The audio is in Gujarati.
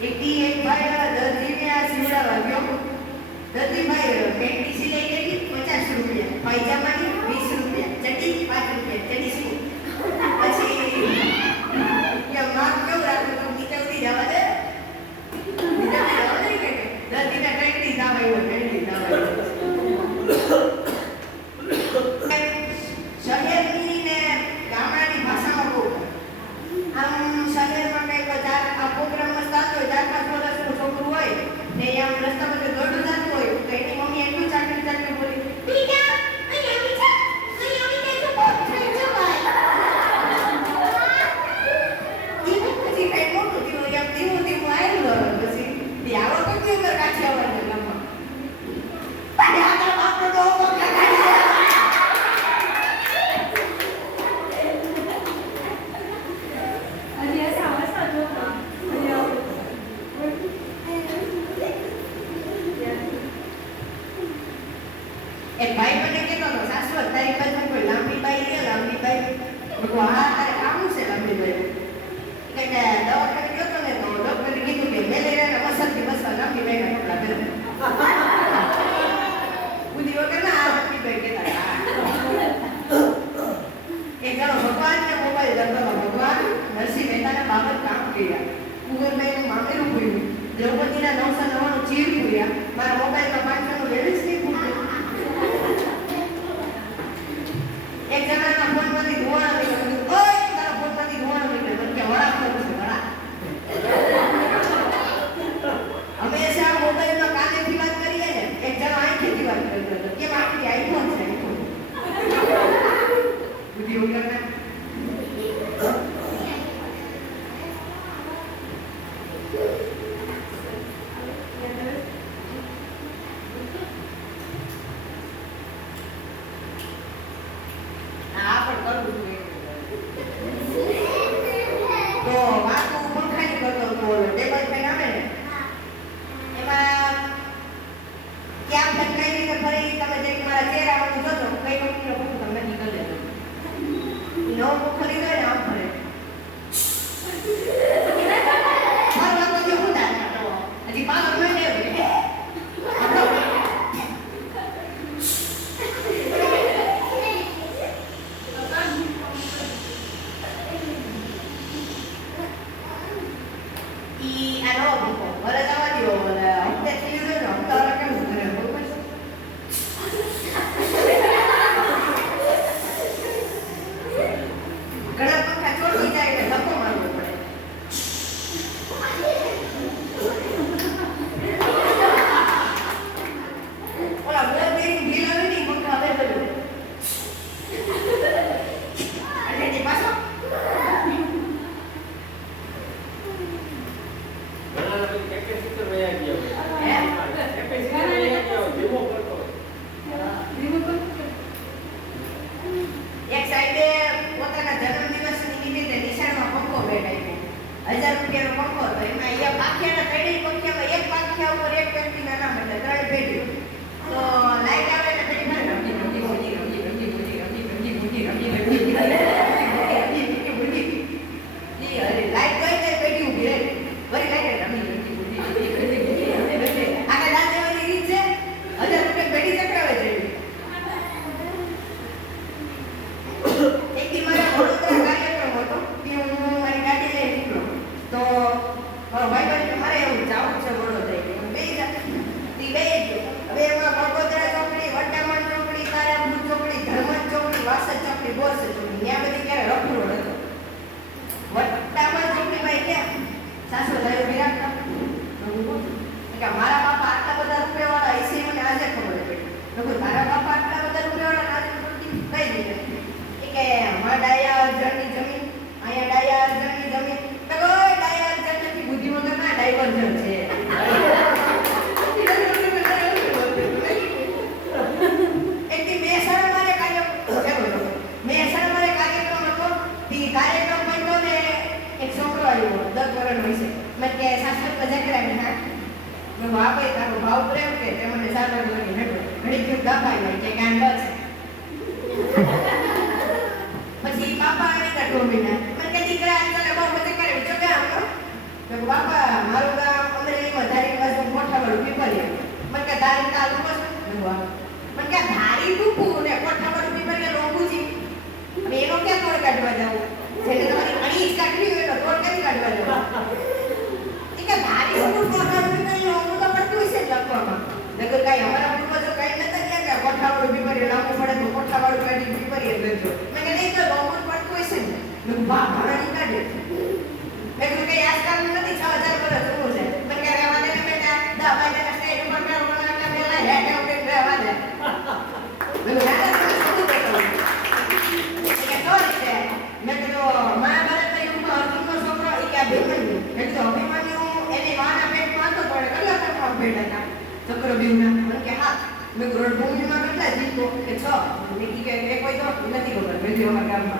એક ભાઈ દર્દીને આ સીવડાવવા ગયો. દર્દી ભાઈ પેન્ટની સિલાઈ કેટલી? 50 રૂપિયા. પાયજામાની 20 રૂપિયા. ચડ્ડી 5 રૂપિયા. ચડ્ડી સીવું. પછી કે માપ કેવું રાખું તો નીચે ઉડી જવા દે. નીચે જવા દે કે દર્દીને પેન્ટની દાવ આવ્યો. પેન્ટની દાવ આવ્યો. શહેરની ને ગામડાની ભાષામાં બહુ આમ શહેરમાં કંઈક આ પ્રોગ્રામ મસ્ત આવતો હોય 4-5 વર્ષનું છોકરું હોય ને આમ રસ્તા પર દોડું જતું હોય તો એની મમ્મી એટલું ચાકરી બોલી બીજા અહીં આવી જા તો બહુ થઈ જવાય. પછી કઈ મોટું થયું એમ ધીમું આવ્યું પછી આવો તો કેવું કર કાઢી આવવાનું ગામમાં પણ આગળ બાપનો તો એક ભાઈ મને કહેતો હતો શાશ્વત તારી પાસે કોઈ લાંબી બાઈ છે લાંબી બાઈ તો હા તારે કામ છે લાંબી બાઈ કે દવાખાને ગયો તો ને તો ડોક્ટરે કીધું કે મેલેરિયાના મસરથી બસવા લાંબી બાઈના કપડા પહેરે બુદ્ધિ વગર ના આ લાંબી બાઈ કહેતા એક જણો ભગવાનને મોબાઈલ કરતો ભગવાન નરસિંહ મહેતાના બાબત કામ કર્યા કુંવરબાઈનું મામેરું પૂર્યું દ્રૌપદીના 999 ચીર પૂર્યા મારા મોબાઈલમાં 500નું બેલેન્સ નહીં પૂર્યું. એક જણાના ફોનમાંથી ધોવાણા નીકળ્યું ઓય તારા ફોનમાંથી ધોવાણા નીકળ્યું મને કે વડા ફોન છે વડા હંમેશા મોબાઈલમાં કાનેથી વાત કરીએ ને એક જણા આંખેથી વાત કરતો હતો કેમ આંખથી આઈફોન છે આઈફોન બુદ્ધિ વગર ના પછી પાપા અને કટોમીના મને કે દીકરા ચાલે બહુ મજા કરે જો કે આમ મેં કીધું, બાપા મારું ગામ અમરેલીમાં ધારી બાજુ કોઠાવાળું પીપળિયા. મને કે ધારી તાલુકો છે? મેં કીધું, હા. મને કે ધારી ડૂબું ને કોઠાવાળું પીપળિયા લોંગુજી. હવે એનો ક્યાં તોડ કાઢવા જાવું? જેને તમારી અણી જ કાઢવી હોય તો તોડ કરી કાઢવા જાવું. એ કે ધારી ડૂબું કોઠાવાળું પીપળિયા લોંગું તો પડતું હશે જ લખવામાં. મેં કીધું કાંઈ અમારા પૂર્વજો કાંઈ નતા ગયા કે કોઠાવાળું પીપળિયા લાંબુ પડે તો કોઠાવાળું કાઢી પીપળિયા લખજો. મેં કે નહીં તો લોંગું જ પડતું હશે ને. મેં કીધું, વાહ ભાણાની કાઢે. મેં કીધું કઈ આજકાલનું નથી 6000 વર્ષ જૂનું છે. મને કે રહેવા દે ને બેટા 10 વાગ્યાના સ્ટેજ ઉપર મેં બોલાવતા પહેલા હેઠે ઉઠીને રહેવા દે. મેં કીધું ના તમે શું બતાવું? કે સોરી છે. મેં કીધું મહાભારતના યુગમાં અર્જુનનો છોકરો એ કે અભિમન્યુ. મેં કીધું અભિમન્યુ એની માના પેટમાં હતો પણ કેટલા પેટમાં પેટ હતા ચક્રવ્યૂહના? મને કે હા. મેં કીધું રણભૂમિમાં કેટલા જીતો? કે 6. મેં કીધું કે એ કોઈ તો નથી ખબર. મેં કીધું અમારા ગામમાં